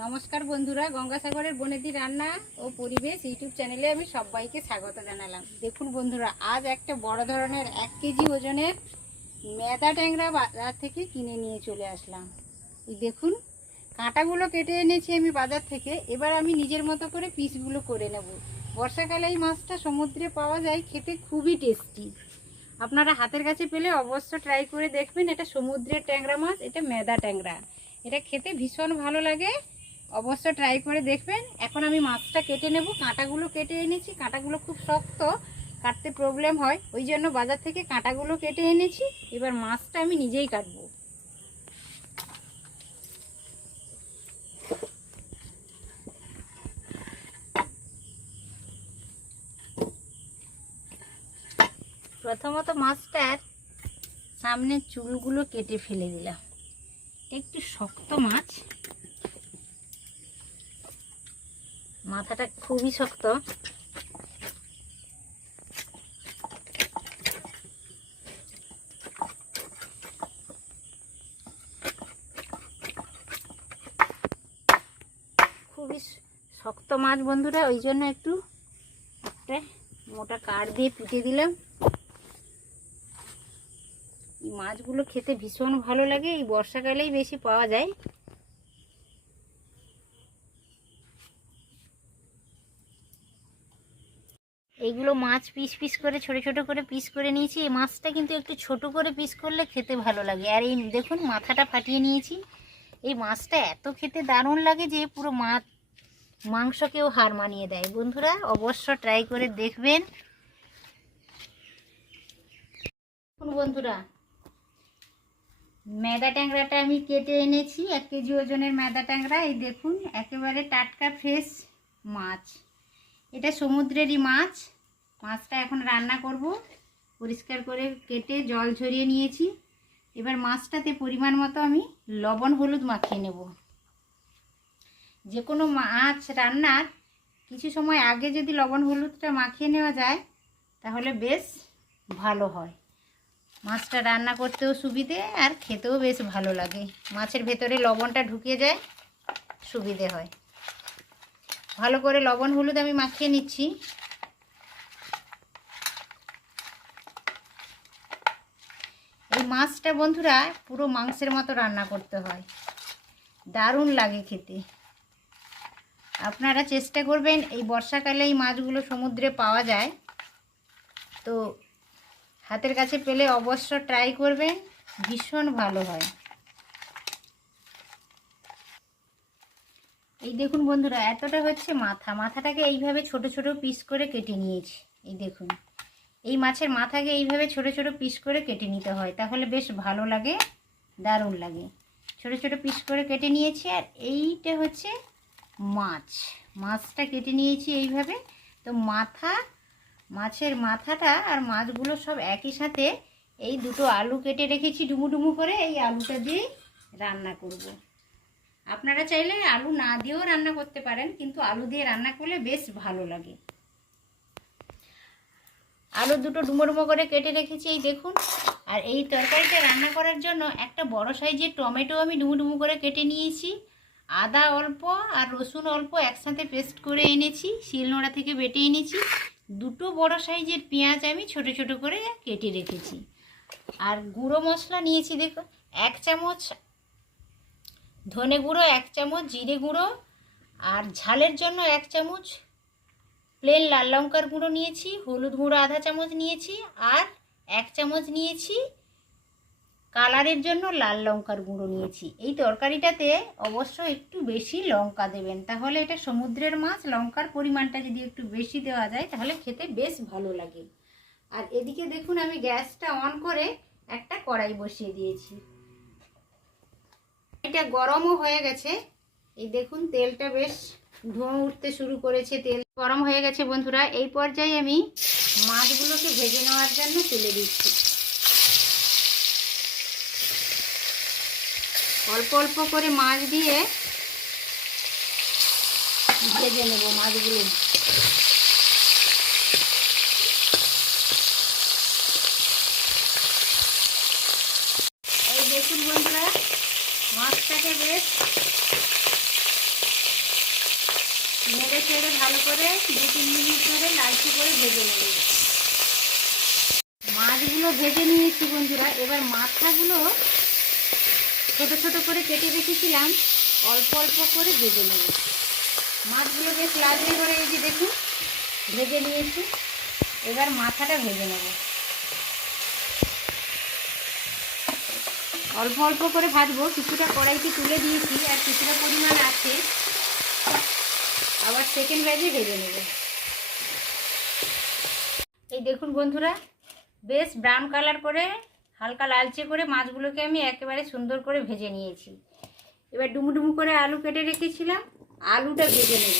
নমস্কার বন্ধুরা, গঙ্গাসাগরের বনেদি রান্না ও পরিবেশ ইউটিউব চ্যানেলে আমি সবাইকে স্বাগত জানালাম। দেখুন বন্ধুরা, আজ একটা বড় ধরনের 1 কেজি ওজনের মেদা ট্যাংরা বাজার থেকে কিনে নিয়ে চলে আসলাম। এই দেখুন, কাঁটাগুলো কেটে এনেছি আমি বাজার থেকে। এবার আমি নিজের মতো করে পিসগুলো করে নেব। বর্ষাকালে এই মাছটা সমুদ্রে পাওয়া যায়, খেতে খুবই টেস্টি। আপনারা হাতের কাছে পেলে অবশ্য ট্রাই করে দেখবেন। এটা সমুদ্রের ট্যাংরা মাছ, এটা মেদা ট্যাংরা। এটা খেতে ভীষণ ভালো লাগে, অবশ্য ট্রাই করে দেখবেন। এখন আমি মাছটা কেটে নেব। কাঁটাগুলো কেটে এনেছি, কাঁটাগুলো খুব শক্ত, কাটতে প্রবলেম হয়, ওই জন্য বাজার থেকে কাঁটাগুলো কেটে এনেছি। এবার মাছটা আমি নিজেই কাটবো। প্রথমত মাছটার সামনের চুলগুলো কেটে ফেলে দিলাম। একটু শক্ত মাছ, মাথাটা খুবই শক্ত। খুবই শক্ত মাছ বন্ধুরা, ওই জন্য একটু একটা মোটা কাঠ দিয়ে পিটে দিলাম। এই মাছগুলো খেতে ভীষণ ভালো লাগে, এই বর্ষাকালেই বেশি পাওয়া যায়। এইগুলো মাছ পিস পিস করে ছোট ছোট করে পিস করে নিয়েছি। এই মাছটা কিন্তু একটু ছোট করে পিস করলে খেতে ভালো লাগে। আর এই দেখুন, মাথাটা ফাটিয়ে নিয়েছি। এই মাছটা এত খেতে দারুণ লাগে যে পুরো মাংসকেও হার মানিয়ে দেয়। বন্ধুরা অবশ্য ট্রাই করে দেখবেন। বন্ধুরা, মেদা ট্যাংরাটা আমি কেটে এনেছি, 1 কেজি ওজনের মেদা ট্যাংরা। এই দেখুন, একেবারে টাটকা ফ্রেশ মাছ। এটা সমুদ্রেরই মাছ। মাছটা এখন রান্না করব। পরিষ্কার করে কেটে জল ঝরিয়ে নিয়েছি। এবার মাছটাতে পরিমাণ মতো আমি লবণ হলুদ মাখিয়ে নেব। যে কোনো মাছ রান্নার কিছু সময় আগে যদি লবণ হলুদটা মাখিয়ে নেওয়া যায় তাহলে বেশ ভালো হয়। মাছটা রান্না করতেও সুবিধে আর খেতেও বেশ ভালো লাগে। মাছের ভেতরে লবণটা ঢুকে যায়, সুবিধে হয়। ভালো করে লবণ হলুদ আমি মাখিয়ে নিচ্ছি। এই মাছটা বন্ধুরা পুরো মাংসের মতো রান্না করতে হয়, দারুণ লাগে খেতে। আপনারা চেষ্টা করবেন, এই বর্ষাকালে এই মাছগুলো সমুদ্রে পাওয়া যায়, তো হাতের কাছে পেলে অবশ্য ট্রাই করবেন, ভীষণ ভালো হয়। এই দেখুন বন্ধুরা, এতটা হচ্ছে মাথাটাকে এইভাবে ছোট ছোট পিস করে কেটে নিয়েছি। এই দেখুন, এই মাছের মাথাকে এইভাবে ছোট ছোট পিস করে কেটে নিতে হয়, তাহলে বেশ ভালো লাগে, দারুণ লাগে। ছোট ছোট পিস করে কেটে নিয়েছি। আর এইটা হচ্ছে মাছটা কেটে নিয়েছি এইভাবে। তো মাছের মাথাটা আর মাছগুলো সব একই সাথে। এই দুটো আলু কেটে রেখেছি ডুমু ডুমু করে, এই আলুটা দিয়ে রান্না করব। আপনারা চাইলে আলু না দিয়েও রান্না করতে পারেন, কিন্তু আলু দিয়ে রান্না করলে বেশ ভালো লাগে। আলু দুটো ডুমো ডুমো করে কেটে রেখেছি, এই দেখুন। আর এই তরকারিটা রান্না করার জন্য একটা বড় সাইজের টমেটো আমি ডুমো ডুমো করে কেটে নিয়েছি। আদা অল্প আর রসুন অল্প একসাথে পেস্ট করে এনেছি, শিলনোড়া থেকে বেটে এনেছি। দুটো বড় সাইজের পেঁয়াজ আমি ছোট ছোট করে কেটে রেখেছি। আর গুঁড়ো মশলা নিয়েছি, দেখো 1 চামচ ধনে গুঁড়ো, 1 চামচ জিরে গুঁড়ো, আর ঝালের জন্য 1 চামচ প্লেন লাল লঙ্কার গুঁড়ো নিয়েছি, হলুদ গুঁড়ো আধা চামচ নিয়েছি, আর 1 চামচ নিয়েছি কালারের জন্য লাল লঙ্কার গুঁড়ো নিয়েছি। এই তরকারিটাতে অবশ্য একটু বেশি লঙ্কা দেবেন, তাহলে এটা সমুদ্রের মাছ, লঙ্কার পরিমাণটা যদি একটু বেশি দেওয়া যায় তাহলে খেতে বেশ ভালো লাগে। আর এদিকে দেখুন আমি গ্যাসটা অন করে একটা কড়াই বসিয়ে দিয়েছি। এটা গরমও হয়ে গেছে, এই দেখুন তেলটা বেশ ধোঁয়া উঠতে শুরু করেছে, তেল গরম হয়ে গেছে বন্ধুরা। এই পর্যায়ে আমি মাছগুলোকে ভেজে নেওয়ার জন্য তুলে দিচ্ছি। অল্প অল্প করে মাছ দিয়ে ভেজে নেব মাছগুলো। এই দেখুন বন্ধুরা, মাছটাকে বেশ নেড়ে চেড়ে ভালো করে 2-3 মিনিট ধরে লালচে করে ভেজে নেব। মাছগুলো ভেজে নিয়েছি বন্ধুরা। এবার মাথাগুলো ছোট ছোট করে কেটে রেখেছিলাম, অল্প অল্প করে ভেজে নেব। মাছগুলো বেশ লালচে করে এই যে দেখুন ভেজে নিয়েছি। এবার মাথাটা ভেজে নেব, অল্প অল্প করে ভাজবো। কিছুটা কড়াইতে তুলে দিয়েছি আর কিছুটা পরিমাণ আছে, আবার সেকেন্ড ব্যাচে ভেজে নেব। এই দেখুন বন্ধুরা, বেশ ব্রাউন কালার করে হালকা লালচে করে মাছগুলোকে আমি একেবারে সুন্দর করে ভেজে নিয়েছি। এবার ডুমুডুমু করে আলু কেটে রেখেছিলাম, আলুটা ভেজে নেব।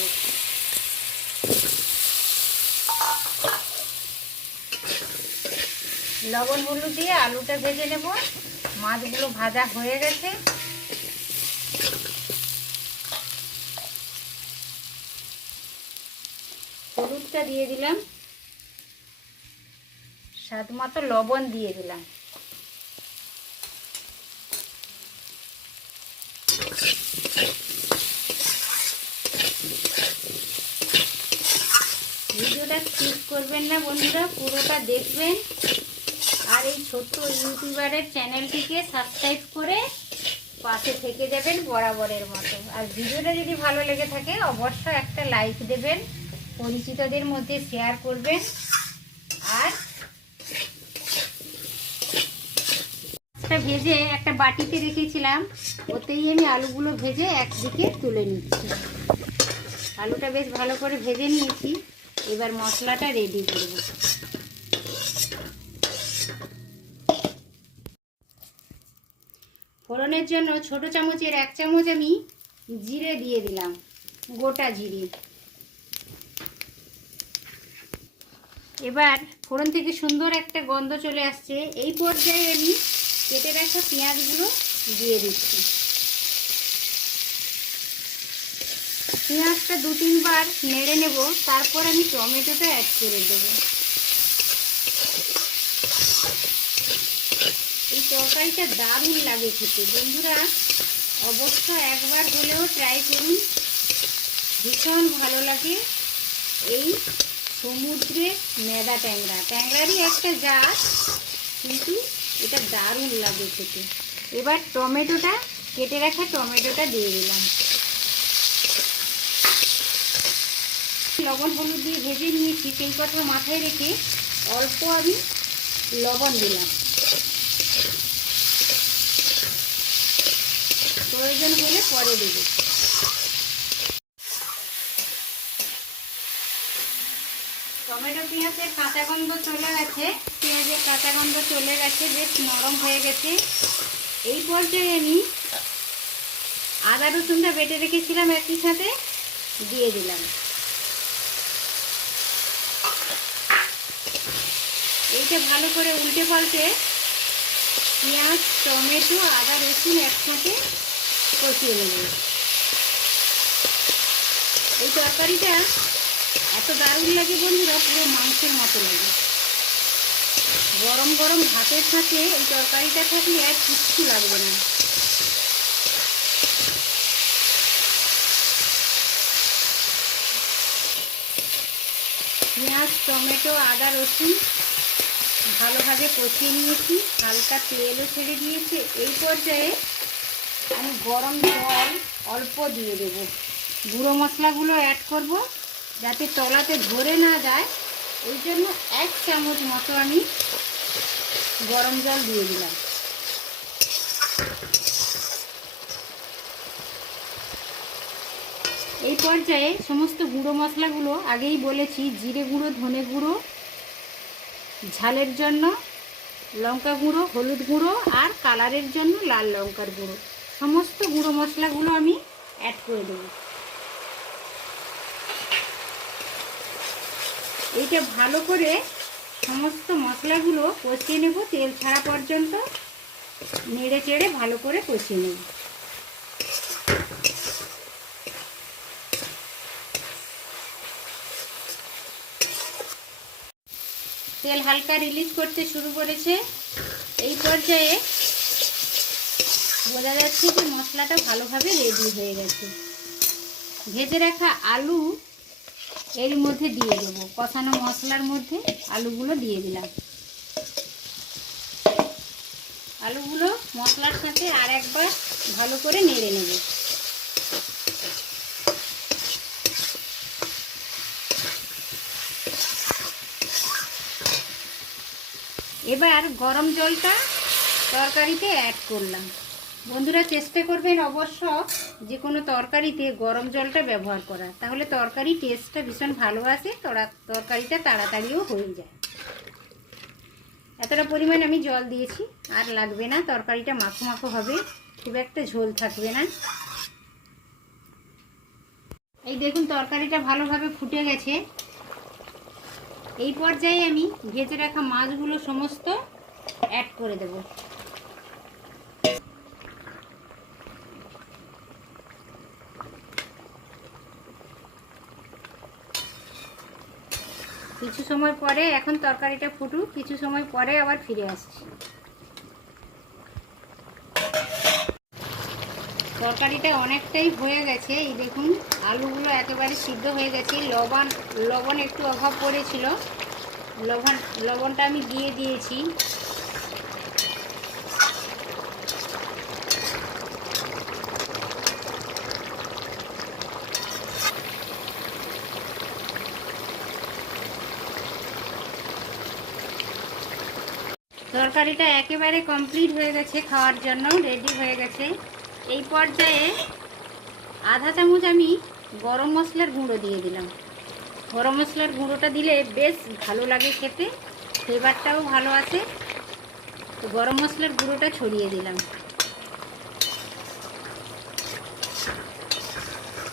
লবণ হলুদ দিয়ে আলুটা ভেজে নেব। মাছগুলো ভাজা হয়ে গেছে। হলুদটা দিয়ে দিলাম, স্বাদ মতো লবণ দিয়ে দিলাম। ভিডিওটা স্কিপ করবেন না বন্ধুরা, পুরোটা দেখবেন। আর এই ছোট্ট ইউটিউবারের চ্যানেলটিকে সাবস্ক্রাইব করে পাশে থেকে যাবেন বরাবরের মতো। আর ভিডিওটা যদি ভালো লেগে থাকে অবশ্যই একটা লাইক দেবেন, পরিচিতদের মধ্যে শেয়ার করবেন। আর ভেজে একটা বাটিতে রেখেছিলাম, ওতেই আমি আলুগুলো ভেজে একদিকে তুলে নিচ্ছি। আলুটা বেশ ভালো করে ভেজে নিয়েছি, এবার মশলাটা রেডি করব। ফোড়নের জন্য ছোট চামচের 1 চামচ আমি জিরে দিয়ে দিলাম, গোটা জিরে। এবার ফোড়ন থেকে সুন্দর একটা গন্ধ চলে আসছে, এই পর্যায়ে আমি কেটে রাখা পেঁয়াজগুলো দিয়ে দিচ্ছি। পেঁয়াজটা 2-3 বার নেড়ে নেব, তারপর আমি টমেটোটা অ্যাড করে দেব। এই তরকারিটা দারুণ লাগে খেতে বন্ধুরা, অবশ্য একবার হলেও ট্রাই করুন, ভীষণ ভালো লাগে। এই সমুদ্রের মেদা ট্যাংরা, ট্যাংরারই একটা জাত, কিন্তু এটা দারুণ লাগে খেতে। এবার টমেটোটা, কেটে রাখা টমেটোটা দিয়ে দিলাম। লবণ হলুদ দিয়ে ভেজে নিয়েছি, সেই কথা মাথায় রেখে অল্প আমি লবণ দিলাম, প্রয়োজন হলে পরে দেব। টমেটো পেঁয়াজের কাঁচা গন্ধ চলে গেছে, পেঁয়াজের কাঁচা গন্ধ চলে গেছে, বেশ নরম হয়ে গেছে। এই পর্যায়ে আমি আদা রসুনটা বেটে রেখেছিলাম একই সাথে দিয়ে দিলাম। এইটা ভালো করে উল্টে পাল্টে পেঁয়াজ টমেটো আদা রসুন একসাথে কষিয়ে নেব। এই তরকারিটা এত দারুণ লাগে বন্ধুরা, পুরো মাংসের মতো লাগে। গরম গরম ভাতের সাথে এই তরকারিটা থাকলে আর কিচ্ছু লাগবে না। পেঁয়াজ, টমেটো, আদা, রসুন ভালোভাবে কষিয়ে নিয়েছি, হালকা তেলও ছেড়ে দিয়েছে। এই পর্যায়ে আমি গরম জল অল্প দিয়ে দেব। গুঁড়ো মশলাগুলো অ্যাড করব যাতে তলাতে ধরে না যায়, ওই জন্য 1 চামচ মতো আমি গরম জল দিয়ে দিলাম। এই পর্যায়ে সমস্ত গুঁড়ো মশলাগুলো আগেই বলেছি, জিরে গুঁড়ো, ধনে গুঁড়ো, ঝালের জন্য লঙ্কা গুঁড়ো, হলুদ গুঁড়ো আর কালারের জন্য লাল লঙ্কার গুঁড়ো, সমস্ত গুঁড়ো মশলাগুলো আমি অ্যাড করে দেব। এইটা ভালো করে সমস্ত মশলাগুলো কষিয়ে নেব, তেল ছাড়া পর্যন্ত নেড়ে চেড়ে ভালো করে কষিয়ে নেব। তেল হালকা রিলিজ করতে শুরু করেছে। এই পর্যায়ে বোঝা যাচ্ছে যে মশলাটা ভালোভাবে রেডি হয়ে গেছে। ভেজে রাখা আলু এর মধ্যে দিয়ে দেব, কষানো মশলার মধ্যে আলুগুলো দিয়ে দিলাম। আলুগুলো মশলার সাথে আর একবার ভালো করে নেড়ে নেব। এবার গরম জলটা তরকারিতে অ্যাড করলাম। বন্ধুরা চেষ্টা করবেন অবশ্য যে কোনো তরকারিতে গরম জলটা ব্যবহার করা, তাহলে তরকারি টেস্টটা ভীষণ ভালো আসে, তরকারিটা তাড়াতাড়িও হয়ে যায়। এতটা পরিমাণ আমি জল দিয়েছি, আর লাগবে না। তরকারিটা মাখো মাখো হবে, খুব একটা ঝোল থাকবে না। এই দেখুন তরকারিটা ভালোভাবে ফুটে গেছে। এই পর্যায়ে আমি ভেজে রাখা মাছগুলো সমস্ত অ্যাড করে দেব। কিছু সময় পরে, এখন তরকারিটা ফুটুক, কিছু সময় পরে আবার ফিরে আসছি। তরকারিটা অনেকটাই হয়ে গেছে। এই দেখুন আলুগুলো একেবারে সিদ্ধ হয়ে গেছে। লবণ একটু অভাব পড়েছিল, লবণটা আমি দিয়ে দিয়েছি। তরকারিটা একেবারে কমপ্লিট হয়ে গেছে, খাওয়ার জন্য রেডি হয়ে গেছে। এই পর্যায়ে আধা চামচ আমি গরম মশলার গুঁড়ো দিয়ে দিলাম। গরম মশলার গুঁড়োটা দিলে বেশ ভালো লাগে খেতে, ফ্লেভারটাও ভালো আসে। তো গরম মশলার গুঁড়োটা ছড়িয়ে দিলাম।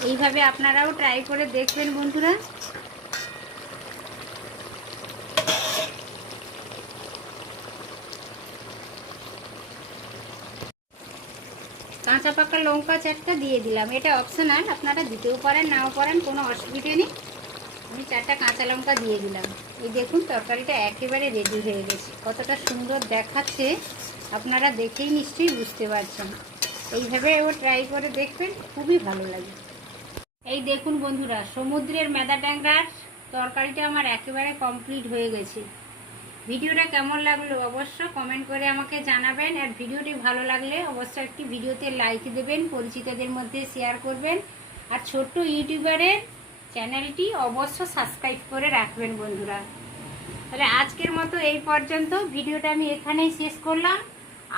এইভাবে আপনারাও ট্রাই করে দেখবেন বন্ধুরা। কাঁচা পাকা লঙ্কা 4টা দিয়ে দিলাম, এটা অপশনাল, আপনারা দিতেও পারেন নাও পারেন, কোনো অসুবিধে নেই। আমি 4টা কাঁচা লঙ্কা দিয়ে দিলাম। এই দেখুন তরকারিটা একেবারে রেডি হয়ে গেছে, কতটা সুন্দর দেখাচ্ছে আপনারা দেখেই নিশ্চয়ই বুঝতে পারছেন। এইভাবেও ট্রাই করে দেখবেন, খুবই ভালো লাগে। এই দেখুন বন্ধুরা, সমুদ্রের মেদা ট্যাংরার তরকারিটা আমার একেবারে কমপ্লিট হয়ে গেছে। ভিডিওটা কেমন লাগলো অবশ্য কমেন্ট করে আমাকে জানাবেন। আর ভিডিওটি ভালো লাগলে অবশ্যই একটি ভিডিওতে লাইক দেবেন, পরিচিতদের মধ্যে শেয়ার করবেন। আর ছোট্ট ইউটিউবারের চ্যানেলটি অবশ্য সাবস্ক্রাইব করে রাখবেন বন্ধুরা। তাহলে আজকের মতো এই পর্যন্ত, ভিডিওটা আমি এখানেই শেষ করলাম।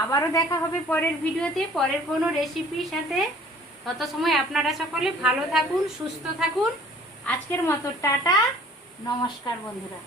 আবারও দেখা হবে পরের ভিডিওতে, পরের কোনো রেসিপির সাথে। তত সময় আপনারা সকলে ভালো থাকুন, সুস্থ থাকুন। আজকের মতো টাটা, নমস্কার বন্ধুরা।